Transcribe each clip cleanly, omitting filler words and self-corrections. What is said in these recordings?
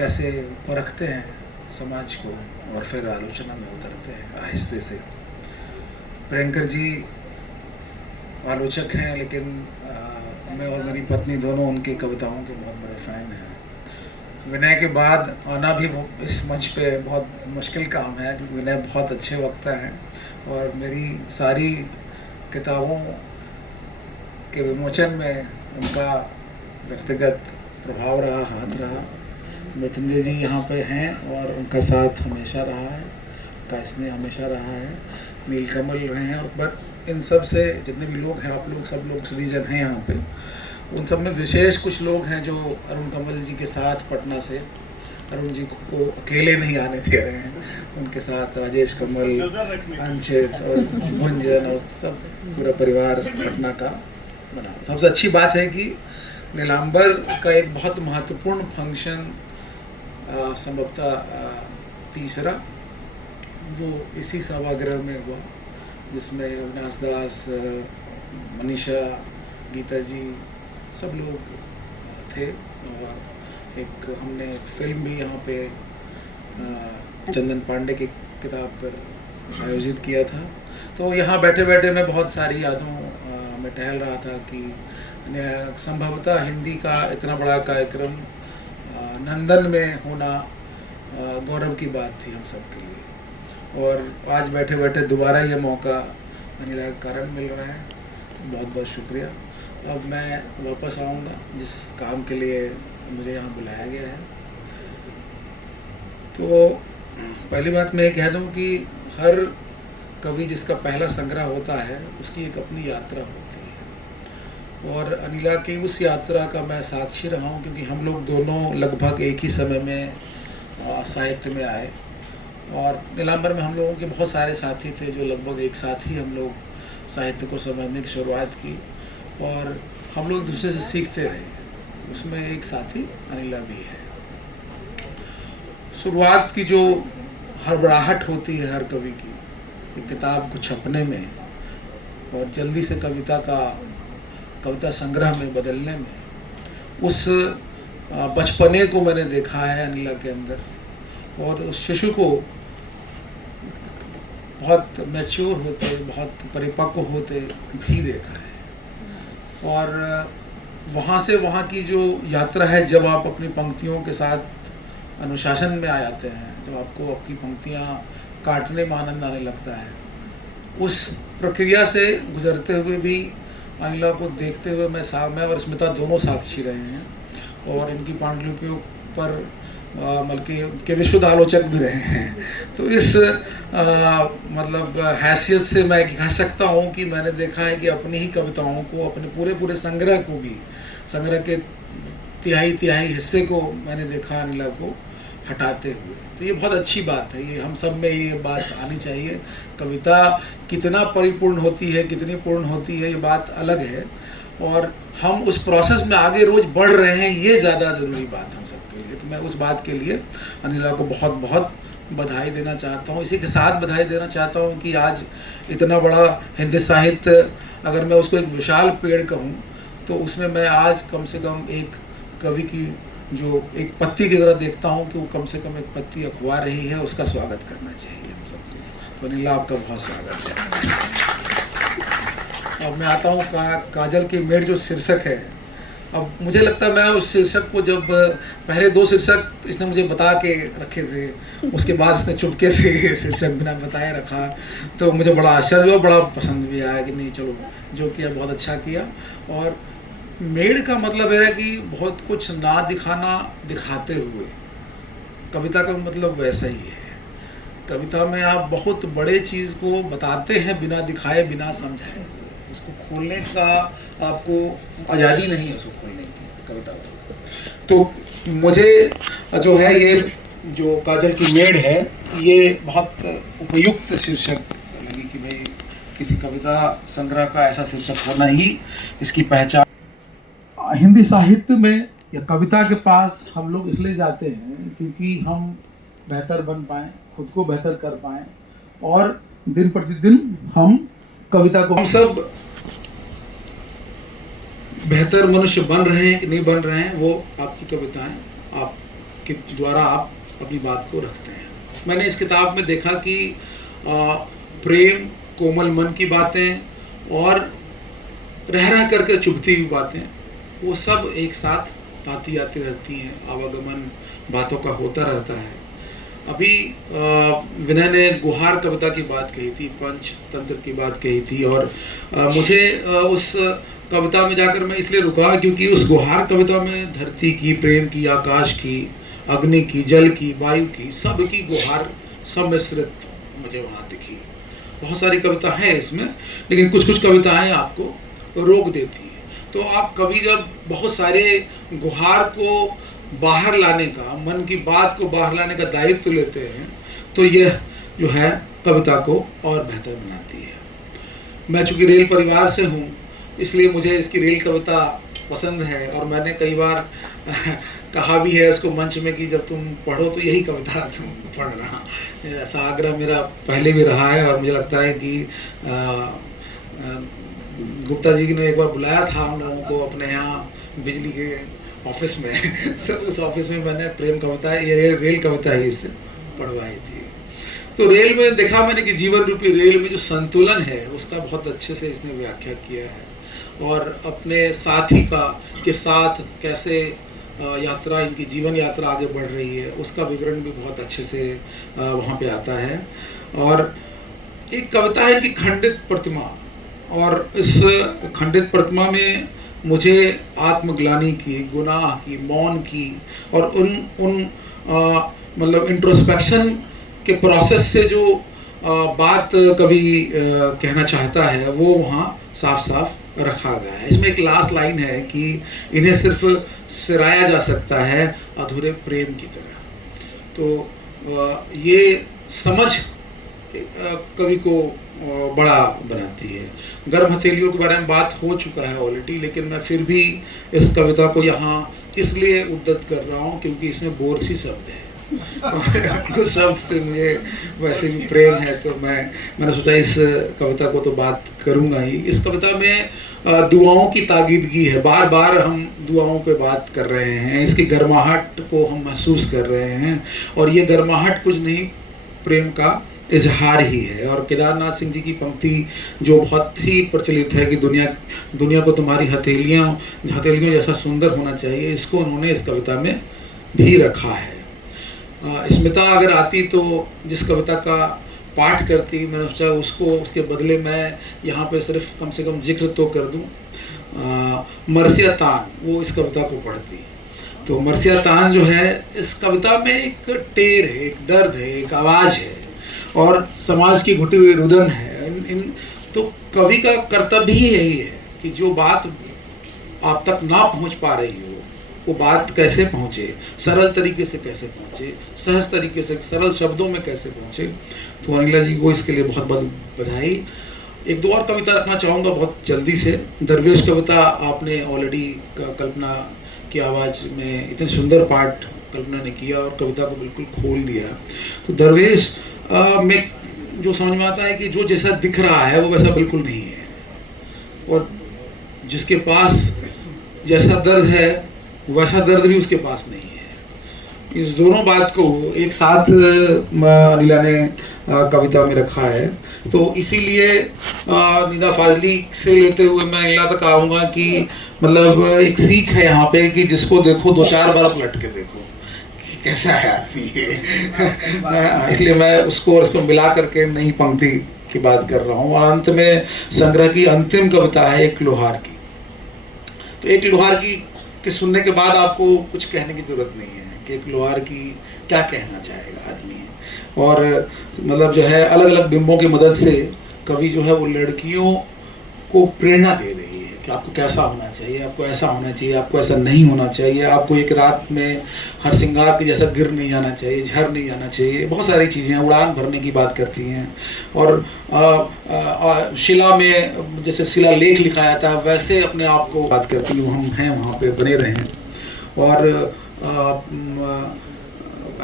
कैसे परखते हैं समाज को और फिर आलोचना में उतरते हैं आहिस्ते से। प्रियंकर जी आलोचक हैं, लेकिन मैं और मेरी पत्नी दोनों उनकी कविताओं के बहुत बड़े फ़ैन हैं। विनय के बाद आना भी इस मंच पे बहुत मुश्किल काम है, क्योंकि विनय बहुत अच्छे वक्ता हैं और मेरी सारी किताबों के विमोचन में उनका व्यक्तिगत प्रभाव रहा, हाथ रहा। मृत्युंजय जी यहाँ पे हैं और उनका साथ हमेशा रहा है, उनका स्नेह हमेशा रहा है। नीलकमल रहे हैं, और बट इन सब से जितने भी लोग हैं, आप लोग सब लोग सुधीजन हैं यहाँ पे, उन सब में विशेष कुछ लोग हैं जो अरुण कमल जी के साथ पटना से अरुण जी को अकेले नहीं आने दे रहे हैं। उनके साथ राजेश कमल, अंशित और गुंजन और सब पूरा परिवार पटना का बना। सबसे अच्छी बात है कि नीलांबर का एक बहुत महत्वपूर्ण फंक्शन संभवतः तीसरा वो इसी सभागृह में हुआ, जिसमें अविनाश दास, मनीषा, गीता जी सब लोग थे, और एक हमने फिल्म भी यहाँ पे चंदन पांडे की किताब पर आयोजित किया था। तो यहाँ बैठे बैठे मैं बहुत सारी यादों में टहल रहा था कि संभवतः हिंदी का इतना बड़ा कार्यक्रम नंदन में होना गौरव की बात थी हम सब के लिए, और आज बैठे बैठे दोबारा ये मौका अनिला के कारण मिल रहा है। तो बहुत बहुत शुक्रिया। अब मैं वापस आऊँगा जिस काम के लिए मुझे यहाँ बुलाया गया है। तो पहली बात मैं ये कह दूँ कि हर कवि जिसका पहला संग्रह होता है उसकी एक अपनी यात्रा होती है, और अनिला की उस यात्रा का मैं साक्षी रहा हूँ, क्योंकि हम लोग दोनों लगभग एक ही समय में साहित्य में आए, और नीलांबर में हम लोगों के बहुत सारे साथी थे जो लगभग एक साथ ही हम लोग साहित्य को समझने की शुरुआत की, और हम लोग दूसरे से सीखते रहे। उसमें एक साथी अनिला भी है। शुरुआत की जो हड़बड़ाहट होती है हर कवि की, किताब को छपने में और जल्दी से कविता संग्रह में बदलने में, उस बचपने को मैंने देखा है अनिला के अंदर, और उस शिशु को बहुत मैच्योर होते, बहुत परिपक्व होते भी देखा है। और वहाँ से वहाँ की जो यात्रा है, जब आप अपनी पंक्तियों के साथ अनुशासन में आ जाते हैं, जब आपको आपकी पंक्तियाँ काटने में आनंद आने लगता है, उस प्रक्रिया से गुजरते हुए भी अनिला को देखते हुए मैं और स्मिता दोनों साक्षी रहे हैं, और इनकी पांडुलिपियों पर बल्कि के विशुद्ध आलोचक भी रहे हैं। तो इस मतलब हैसियत से मैं कह सकता हूँ कि मैंने देखा है कि अपनी ही कविताओं को, अपने पूरे संग्रह को भी, संग्रह के तिहाई हिस्से को मैंने देखा अनिला को हटाते हुए। तो ये बहुत अच्छी बात है, ये हम सब में ये बात आनी चाहिए। कविता कितना परिपूर्ण होती है, कितनी पूर्ण होती है, ये बात अलग है, और हम उस प्रोसेस में आगे रोज बढ़ रहे हैं, ये ज़्यादा ज़रूरी बात हम सब के लिए। तो मैं उस बात के लिए अनिला को बहुत बहुत बधाई देना चाहता हूँ। इसी के साथ बधाई देना चाहता हूँ कि आज इतना बड़ा हिंदी साहित्य, अगर मैं उसको एक विशाल पेड़ कहूँ, तो उसमें मैं आज कम से कम एक कवि की जो एक पत्ती की तरह देखता हूँ कि वो कम से कम एक पत्ती अखवा रही है, उसका स्वागत करना चाहिए हम सबको। तो अनिला, आपका बहुत स्वागत है। अब मैं आता हूँ काजल की मेड़ जो शीर्षक है। अब मुझे लगता है मैं उस शीर्षक को, जब पहले दो शीर्षक इसने मुझे बता के रखे थे, उसके बाद इसने चुपके से ये शीर्षक बिना बताए रखा, तो मुझे बड़ा आश्चर्य हुआ, बड़ा पसंद भी आया कि नहीं चलो जो किया बहुत अच्छा किया। और मेड़ का मतलब है कि बहुत कुछ ना दिखाना, दिखाते हुए। कविता का मतलब वैसा ही है। कविता में आप बहुत बड़े चीज़ को बताते हैं बिना दिखाए, बिना समझाए। उसको खोलने का आपको आज़ादी नहीं है, उसको खोलने की कविता को। तो मुझे जो है ये जो काजल की मेड़ है, ये बहुत उपयुक्त शीर्षक लगी कि भाई किसी कविता संग्रह का ऐसा शीर्षक होना ही इसकी पहचान। हिंदी साहित्य में या कविता के पास हम लोग इसलिए जाते हैं क्योंकि हम बेहतर बन पाएँ, खुद को बेहतर कर पाएँ, और दिन प्रतिदिन हम कविता को, हम सब बेहतर मनुष्य बन रहे हैं कि नहीं बन रहे हैं, वो आपकी कविताएं आप के द्वारा आप अपनी बात को रखते हैं। मैंने इस किताब में देखा कि प्रेम, कोमल मन की बातें और रह रह करके चुभती हुई बातें, वो सब एक साथ आती आती रहती हैं, आवागमन बातों का होता रहता है। अभी विनय ने गुहार कविता की बात कही थी, पंचतंत्र की बात कही थी, और मुझे उस कविता में जाकर मैं इसलिए रुका क्योंकि उस गुहार कविता में धरती की, प्रेम की, आकाश की, अग्नि की, जल की, वायु की, सब की गुहार सम्मिश्रित मुझे वहाँ दिखी। बहुत सारी कविता है इसमें, लेकिन कुछ कुछ कविताएं आपको रोक देती हैं। तो आप कभी जब बहुत सारे गुहार को बाहर लाने का, मन की बात को बाहर लाने का दायित्व लेते हैं, तो यह जो है कविता को और बेहतर बनाती है। मैं चूँकि रेल परिवार से हूँ, इसलिए मुझे इसकी रेल कविता पसंद है, और मैंने कई बार कहा भी है उसको मंच में कि जब तुम पढ़ो तो यही कविता तुम पढ़ना। ऐसा आग्रह मेरा पहले भी रहा है, और मुझे लगता है कि गुप्ता जी ने एक बार बुलाया था हम लोगों को अपने यहाँ बिजली के ऑफिस में तो उस ऑफिस में मैंने प्रेम कविता, ये रेल कविता ही इससे पढ़वाई थी। तो रेल में देखा मैंने कि जीवन रूपी रेल में जो संतुलन है उसका बहुत अच्छे से इसने व्याख्या किया है, और अपने साथी के साथ कैसे यात्रा, इनकी जीवन यात्रा आगे बढ़ रही है उसका विवरण भी बहुत अच्छे से वहाँ पे आता है। और एक कविता है कि खंडित प्रतिमा, और इस खंडित प्रतिमा में मुझे आत्मग्लानि की, गुनाह की, मौन की, और उन मतलब इंट्रोस्पेक्शन के प्रोसेस से जो बात कवि कहना चाहता है वो वहाँ साफ साफ रखा गया है। इसमें एक लास्ट लाइन है कि इन्हें सिर्फ सिराया जा सकता है अधूरे प्रेम की तरह। तो ये समझ कवि को बड़ा बनाती है। गर्म हथेलियों के बारे में बात हो चुका है ऑलरेडी, लेकिन मैं फिर भी इस कविता को यहाँ इसलिए उद्धृत कर रहा हूँ क्योंकि इसमें बोरसी शब्द है कुछ शब्द से मुझे वैसे भी प्रेम है, तो मैंने सोचा इस कविता को तो बात करूँगा ही। इस कविता में दुआओं की ताकीदगी है, बार बार हम दुआओं पे बात कर रहे हैं, इसकी गर्माहट को हम महसूस कर रहे हैं, और ये गर्माहट कुछ नहीं, प्रेम का इजहार ही है। और केदारनाथ सिंह जी की पंक्ति जो बहुत ही प्रचलित है कि दुनिया को तुम्हारी हथेलियों जैसा सुंदर होना चाहिए, इसको उन्होंने इस कविता में भी रखा है। स्मिता अगर आती तो जिस कविता का पाठ करती, मैंने सोचा उसको, उसके बदले मैं यहाँ पे सिर्फ कम से कम जिक्र तो कर दूँ। मरसिया तान, वो इस कविता को पढ़ती। तो मरसिया तान जो है इस कविता में एक टेर है, एक दर्द है, एक आवाज़ है, और समाज की घुटी हुई रुदन है। तो कवि का कर्तव्य ही यही है कि जो बात आप तक ना पहुंच पा रही हो वो बात कैसे पहुंचे, सरल तरीके से कैसे पहुंचे, सहज तरीके से, सरल शब्दों में कैसे पहुंचे। तो अनिला जी को इसके लिए बहुत बहुत बधाई। एक दो और कविता रखना चाहूँगा बहुत जल्दी से। दरवेश कविता आपने ऑलरेडी कल्पना की आवाज़ में इतने सुंदर पाठ कल्पना ने किया और कविता को बिल्कुल खोल दिया। तो दरवेश में जो समझ में आता है कि जो जैसा दिख रहा है वो वैसा बिल्कुल नहीं है, और जिसके पास जैसा दर्द है वैसा दर्द भी उसके पास नहीं है। इस दोनों बात को एक साथ अनिला ने कविता में रखा है। तो इसीलिए निदा फाजली से लेते हुए मैं अनिला तक आऊँगा कि मतलब एक सीख है यहाँ पे कि जिसको देखो दो चार बार पलट के देखो कैसा है आदमी ये इसलिए मैं उसको और इसको मिला करके नई पंक्ति की बात कर रहा हूँ। और अंत में संग्रह की अंतिम कविता है एक लोहार की। तो एक लोहार की के सुनने के बाद आपको कुछ कहने की जरूरत नहीं है कि एक लोहार की क्या कहना चाहेगा आदमी। और मतलब जो है अलग अलग बिंबों की मदद से कवि जो है वो लड़कियों को प्रेरणा दे रही है कि आपको कैसा होना चाहिए, आपको ऐसा होना चाहिए, आपको ऐसा नहीं होना चाहिए, आपको एक रात में हर श्रृंगार के जैसा गिर नहीं जाना चाहिए, झर नहीं जाना चाहिए। बहुत सारी चीज़ें उड़ान भरने की बात करती हैं। और शिला में जैसे शिला लेख लिखाया था वैसे अपने आप को बात करती है, हम हैं वहाँ पे बने रहें। और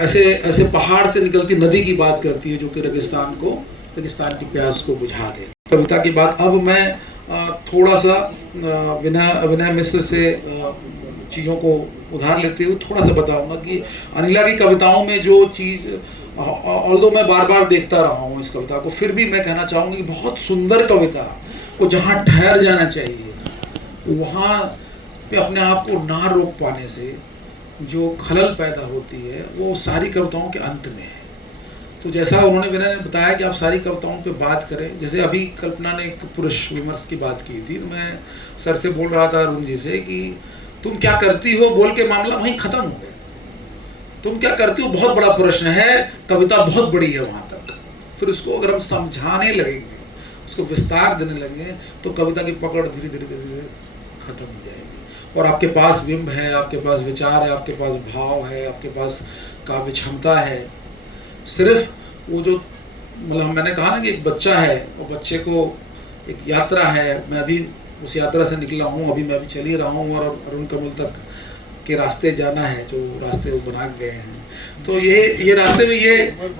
ऐसे पहाड़ से निकलती नदी की बात करती है जो कि रेगिस्तान की प्यास को बुझा दे। कविता की बात अब मैं थोड़ा सा विनय मिश्र से चीज़ों को उधार लेते हुए थोड़ा सा बताऊंगा कि अनिला की कविताओं में जो चीज़, ऑल्दो मैं बार बार देखता रहा हूँ इस कविता को, फिर भी मैं कहना चाहूँगी कि बहुत सुंदर कविता को जहाँ ठहर जाना चाहिए वहाँ पे अपने आप को ना रोक पाने से जो खलल पैदा होती है वो सारी कविताओं के अंत में है। तो जैसा उन्होंने विनय ने बताया कि आप सारी कविताओं पे बात करें, जैसे अभी कल्पना ने एक पुरुष विमर्श की बात की थी, मैं सर से बोल रहा था अरुण जी से कि तुम क्या करती हो बोल के मामला वहीं खत्म हो गया। तुम क्या करती हो बहुत बड़ा प्रश्न है, कविता बहुत बड़ी है वहां तक। फिर उसको अगर हम समझाने लगेंगे, उसको विस्तार देने लगेंगे, तो कविता की पकड़ धीरे धीरे धीरे धीरे खत्म हो जाएगी और आपके पास बिंब है, आपके पास विचार है, आपके पास भाव है, आपके पास काव्य क्षमता है। सिर्फ वो जो मतलब मैंने कहा ना कि एक बच्चा है और बच्चे को एक यात्रा है, मैं अभी उस यात्रा से निकला हूँ, अभी मैं अभी चल ही रहा हूँ और अरुण कमल तक के रास्ते जाना है, जो रास्ते वो बना गए हैं। तो ये रास्ते में ये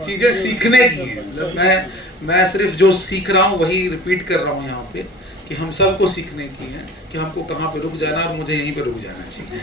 चीज़ें सीखने की है। मतलब मैं सिर्फ जो सीख रहा हूँ वही रिपीट कर रहा हूँ यहाँ पे कि हम सबको सीखने की है कि हमको कहाँ पे रुक जाना और मुझे यहीं पे रुक जाना चाहिए।